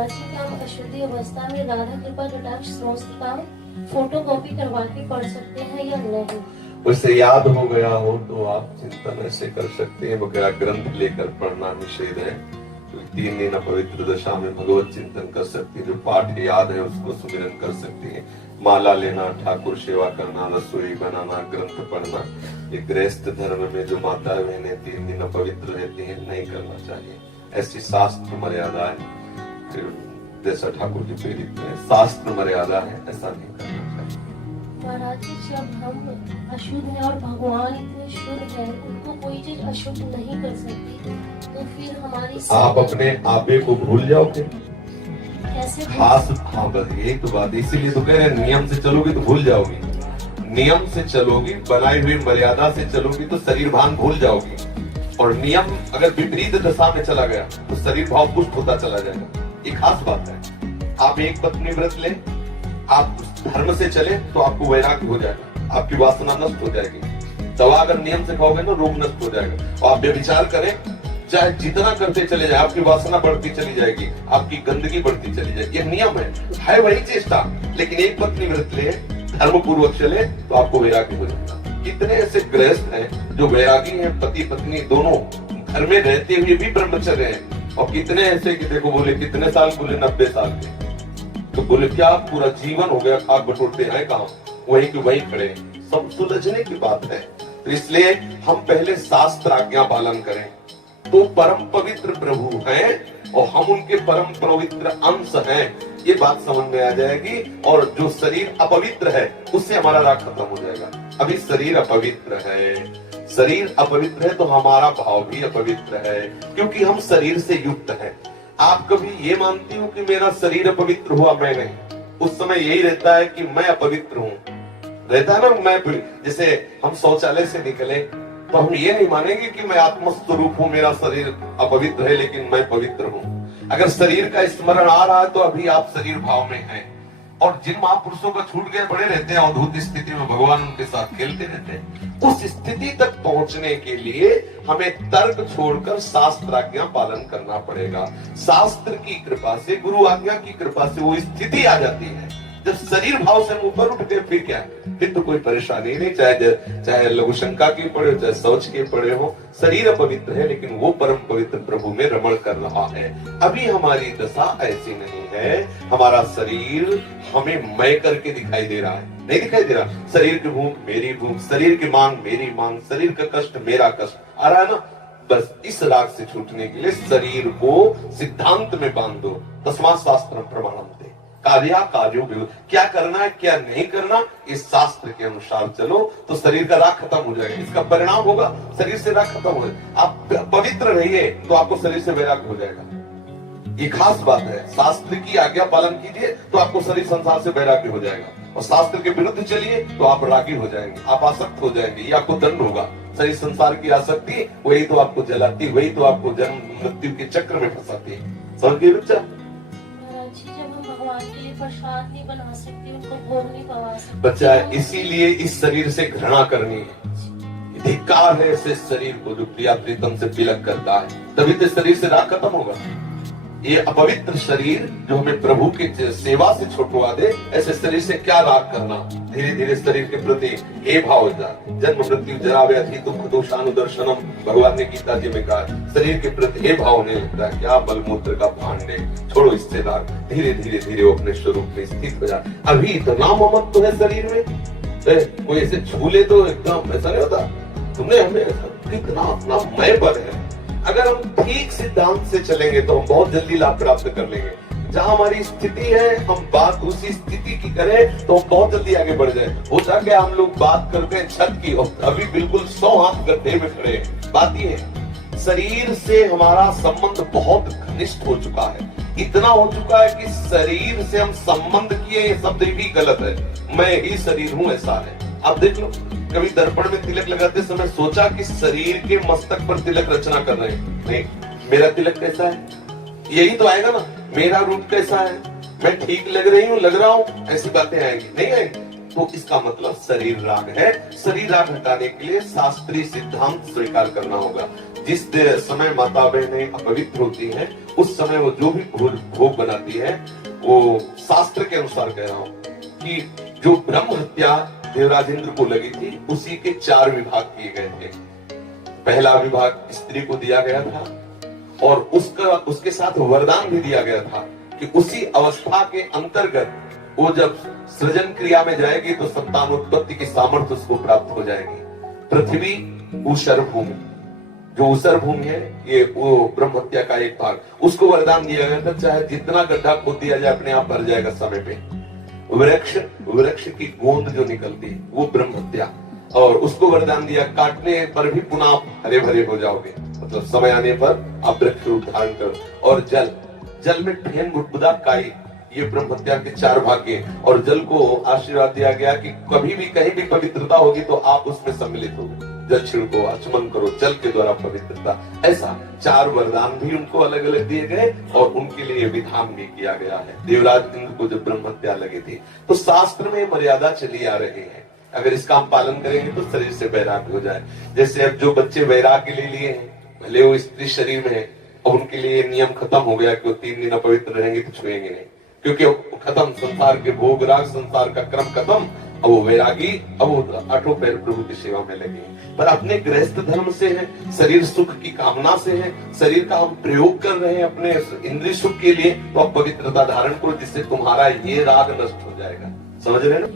महाराज जी क्या हम अशुद्धि अवस्था में राधा कृपा कटाक्ष स्तोत्र का फोटोकॉपी करवा के पढ़ सकते हैं या नहीं? उसे याद हो गया हो तो आप चिंतन ऐसे कर सकते हैं, वगैरह ग्रंथ लेकर पढ़ना निषेध है। तो 3 दिन पवित्र दशा में भगवत चिंतन कर सकते हैं, जो पाठ याद है उसको सुमिरन कर सकते हैं। माला लेना, ठाकुर सेवा करना, रसोई बनाना, ग्रंथ पढ़ना, ये गृहस्थ धर्म में जो माता बहनें 3 दिन पवित्र रहती हैं नहीं करना चाहिए। ऐसी शास्त्र मर्यादा है, फिर जैसा ठाकुर जी प्रेरित है शास्त्र मर्यादा है, ऐसा नहीं करना चाहिए। महाराज जी जब हम अशुद्ध हैं और भगवान इतने शुद्ध हैं, उनको कोई चीज अशुद्ध नहीं कर सकती, तो फिर हमारी आप अपने आपे को भूल जाओगे कैसे? हाँ बस यही तो बात, इसीलिए तो कह रहे हैं नियम से चलोगी तो भूल जाओगी। नियम से चलोगी, बनाई हुई मर्यादा से चलोगी तो शरीर भान भूल जाओगी। और नियम अगर विपरीत दशा में चला गया तो शरीर भाव पुष्ट होता चला जाएगा। एक खास बात है, आप एक पत्नी व्रत ले, आप धर्म से चले तो आपको वैराग्य हो जाएगा, आपकी वासना नष्ट हो जाएगी। दवा अगर नियम से खाओगे ना रोग नष्ट हो जाएगा। और आप व्यभिचार करें, चाहे जितना करते चले जाए, आपकी वासना बढ़ती चली जाएगी, आपकी गंदगी बढ़ती चली जाएगी। ये नियम है वही चेष्टा। लेकिन एक पत्नी व्रत ले, धर्म पूर्वक चले तो आपको वैराग्य हो जाएगा। कितने ऐसे गृहस्थ हैं जो वैरागी हैं, पति पत्नी दोनों घर में रहते हुए भी ब्रह्मचर्य हैं। और कितने ऐसे कि देखो बोले कितने साल, बोले 90 साल के, तो बोले क्या पूरा जीवन हो गया, खाक बटोरते हैं काम, वही के वही खड़े। सब सुलझने की बात है। तो इसलिए हम पहले शास्त्र आज्ञा पालन करें, तो परम पवित्र प्रभु हैं और हम उनके परम पवित्र अंश हैं, ये बात समझ में आ जाएगी। और जो शरीर अपवित्र है उससे हमारा राग खत्म हो जाएगा। अभी शरीर अपवित्र है, शरीर अपवित्र है तो हमारा भाव भी अपवित्र है, क्योंकि हम शरीर से युक्त हैं। आप कभी ये मानती हो कि मेरा शरीर अपवित्र हुआ? मैं नहीं। उस समय यही रहता है कि मैं अपवित्र हूँ, रहता है ना। मैं जैसे हम शौचालय से निकले तो हम ये नहीं मानेंगे कि मैं आत्मस्वरूप हूँ, मेरा शरीर अपवित्र है लेकिन मैं पवित्र हूँ। अगर शरीर का स्मरण आ रहा है तो अभी आप शरीर भाव में हैं। और जिन महापुरुषों का छूट गए पड़े रहते हैं अवधूत स्थिति में, भगवान उनके साथ खेलते रहते हैं। उस स्थिति तक पहुंचने के लिए हमें तर्क छोड़कर शास्त्र आज्ञा पालन करना पड़ेगा। शास्त्र की कृपा से, गुरु आज्ञा की कृपा से वो स्थिति आ जाती है। जब शरीर भाव से ऊपर उठ गए फिर क्या, फिर तो कोई परेशानी नहीं। चाहे लघु शंका की पड़े हो, चाहे शौच के पड़े हो, शरीर अपवित्र है लेकिन वो परम पवित्र प्रभु में रमण कर रहा है। अभी हमारी दशा ऐसी नहीं है। हमारा शरीर हमें मैं करके दिखाई दे रहा है, नहीं दिखाई दे रहा। शरीर की भूख मेरी भूख, शरीर की मांग मेरी मांग, शरीर का कष्ट मेरा कष्ट आ रहा है ना। बस इस राग से छूटने के लिए शरीर को सिद्धांत में बांध दो। तस्मात् शास्त्रम प्रमाणम ते, कार्यो क्या करना है क्या नहीं करना, इस शास्त्र के अनुसार चलो तो शरीर का राग खत्म हो जाएगा। इसका परिणाम होगा शरीर से राग खत्म हो जाएगा। आप पवित्र रहिए तो आपको शरीर से वैराग्य हो जाएगा। ये खास बात है। शास्त्र की आज्ञा पालन कीजिए तो आपको शरीर संसार से वैराग्य हो जाएगा, और शास्त्र के विरुद्ध चलिए तो आप रागी हो जाएंगे, आप आसक्त हो जाएंगे, ये आपको दंड होगा। शरीर संसार की आसक्ति वही तो आपको जलाती, वही तो आपको जन्म मृत्यु के चक्र में फंसाती है। समझ गए बच्चा? भगवान के लिए प्रसाद नहीं बना सकते, उनको भोग नहीं पवा सकते बच्चा, इसीलिए इस शरीर से घृणा करनी है। धिक्कार है ऐसे शरीर को जो प्रिया प्रीतम से विलग करता है, तभी तो शरीर से राग खत्म होगा। ये अपवित्र शरीर जो हमें प्रभु की सेवा से छुटवा दे, ऐसे शरीर से क्या राग करना। धीरे धीरे शरीर के प्रति हे भाव हो जाए। जन्म मृत्यु जरा व्याधि दुख दोषानुदर्शनम, भगवान ने गीता जी में कहा, शरीर के प्रति हे भाव होने लगता है। क्या बलमूत्र का भांड है, छोड़ो इससे राग। धीरे धीरे धीरे वो अपने स्वरूप में स्थित हो जाए। अभी इतना ममत्व है शरीर में, कोई ऐसे छूले तो एकदम ऐसा नहीं होता। तुमने हमें कितना अपना मय पर है। अगर हम ठीक सिद्धांत से चलेंगे तो हम बहुत जल्दी लाभ प्राप्त कर लेंगे। जहां हमारी स्थिति है हम बात उसी स्थिति की करें तो हम बहुत जल्दी आगे बढ़ जाए। होता क्या, हम लोग बात करते हैं छत की और अभी बिल्कुल 100 हाथ गड्ढे में खड़े हैं। बात ये है, शरीर से हमारा संबंध बहुत घनिष्ठ हो चुका है। इतना हो चुका है कि शरीर से हम संबंध किए, ये शब्द भी गलत है। मैं ही शरीर हूं ऐसा है। आप देख लो, कभी दर्पण में तिलक लगाते समय सोचा कि शरीर के मस्तक पर तिलक रचना कर रहे हैं? नहीं। मेरा तिलक कैसा है, यही तो आएगा ना। मेरा रूप कैसा है, मैं ठीक लग रही हूँ, लग रहा हूँ, ऐसी बातें आएंगी नहीं आएंगी। तो इसका मतलब शरीर राग है। शरीर राग हटाने के लिए शास्त्रीय सिद्धांत स्वीकार करना होगा। जिस समय माता बहनें अपवित्र होती हैं, उस समय वो जो भी भोग बनाती है, वो शास्त्र के अनुसार कह रहा हूं कि जो ब्रह्म हत्या देवराज इंद्र को लगी थी, उसी के 4 विभाग किए गए थे। पहला विभाग स्त्री को दिया गया था और उसके साथ वरदान भी दिया गया था कि उसी अवस्था के अंतर्गत वो जब सृजन क्रिया में जाएगी तो संतानोत्पत्ति की सामर्थ्य उसको प्राप्त हो जाएगी। पृथ्वी ऊषर भूमि, जो ऊषर भूमि है, ये वो ब्रह्म हत्या का एक भाग, उसको वरदान दिया गया था, चाहे जितना गड्ढा खोद दिया जाए अपने आप भर जाएगा समय पे। वृक्ष की गोंद जो निकलती वो ब्रह्म हत्या, और उसको वरदान दिया काटने पर भी पुनः आप हरे भरे हो जाओगे, मतलब समय आने पर आप वृक्ष रूप धारण करो। और जल में फेन बुदबुदा काई, ये ब्रह्म हत्या के 4 भाग के। और जल को आशीर्वाद दिया गया कि कभी भी कहीं भी पवित्रता होगी तो आप उसमें सम्मिलित होगे। जल छिड़को, आचमन करो, जल के द्वारा पवित्रता। ऐसा 4 वरदान भी उनको अलग अलग दिए गए और उनके लिए विधान भी किया गया है। देवराज इंद्र को जब ब्रह्म हत्या लगी थी तो शास्त्र में मर्यादा चली आ रही है। अगर इसका हम पालन करेंगे तो शरीर से वैराग्य हो जाए। जैसे अब जो बच्चे वैराग्य ले लिए हैं, भले वो स्त्री शरीर में है, और उनके लिए नियम खत्म हो गया कि वो 3 दिन अपवित्र रहेंगे तो छुएंगे नहीं, क्योंकि खत्म संसार के भोग राग, संसार का क्रम खत्म। अब वो वैरागी, अब वो आठों पैर प्रभु की सेवा में लगे। पर अपने गृहस्थ धर्म से है, शरीर सुख की कामना से है, शरीर का हम प्रयोग कर रहे हैं अपने इंद्रिय सुख के लिए, तो आप पवित्रता धारण करो, जिससे तुम्हारा ये राग नष्ट हो जाएगा। समझ रहे ना?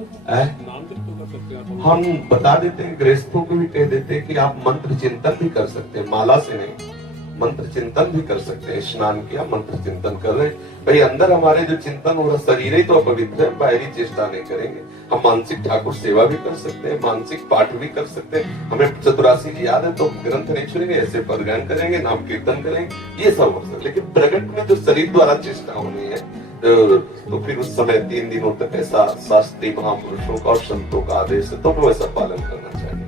हम बता देते हैं, गृहस्थों को भी कह देते हैं कि आप मंत्र चिंतन भी कर सकते हैं, माला से नहीं, मंत्र चिंतन भी कर सकते हैं। स्नान किया, मंत्र चिंतन कर रहे हैं, भाई अंदर हमारे जो चिंतन हो रहा, शरीर ही तो अपवित्र है, बाहरी चेष्टा नहीं करेंगे। हम मानसिक ठाकुर सेवा भी कर सकते हैं, मानसिक पाठ भी कर सकते हैं। हमें चतुरासी की याद है तो ग्रंथ नहीं छुएंगे, ऐसे पदगान करेंगे, नाम कीर्तन करेंगे, ये सब हो सकता है। लेकिन प्रगट में जो शरीर द्वारा चेष्टा होनी है, तो फिर उस समय 3 दिनों तक ऐसा शास्त्रीय महापुरुषों का और संतों का आदेश है, तो हमें वैसा पालन करना चाहिए।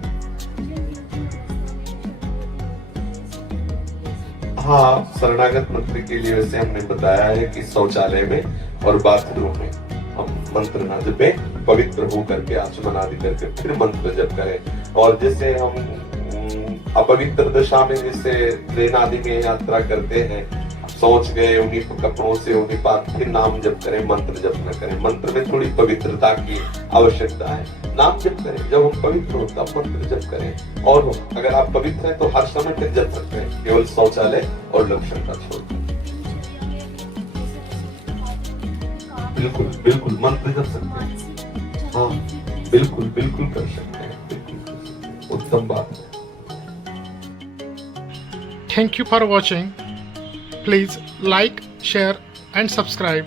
हाँ, शरणागत मंत्र के लिए वैसे हमने बताया है कि शौचालय में और बाथरूम में हम मंत्र ना जपे, पवित्र हो करके आचमन आदि करके फिर मंत्र जप करें। और जैसे हम अपवित्र दशा में जैसे ट्रेन आदि में यात्रा करते हैं, सोच गए उन्हीं कपड़ों से उन्हीं पास, फिर नाम जप करें, मंत्र जप न करें। मंत्र में थोड़ी पवित्रता की आवश्यकता है, नाम जप करें। जब हम पवित्र हो तब मंत्र जप करें। और अगर आप पवित्र हैं तो हर समय फिर जप सकते हैं, केवल शौचालय और लक्षण का छोड़कर। बिल्कुल बिल्कुल मंत्र जप सकते हैं, हाँ बिल्कुल बिल्कुल कर सकते हैं, बिल्कुल कर सकते हैं, उत्तम बात है। Thank you for watching. Please like, share and subscribe.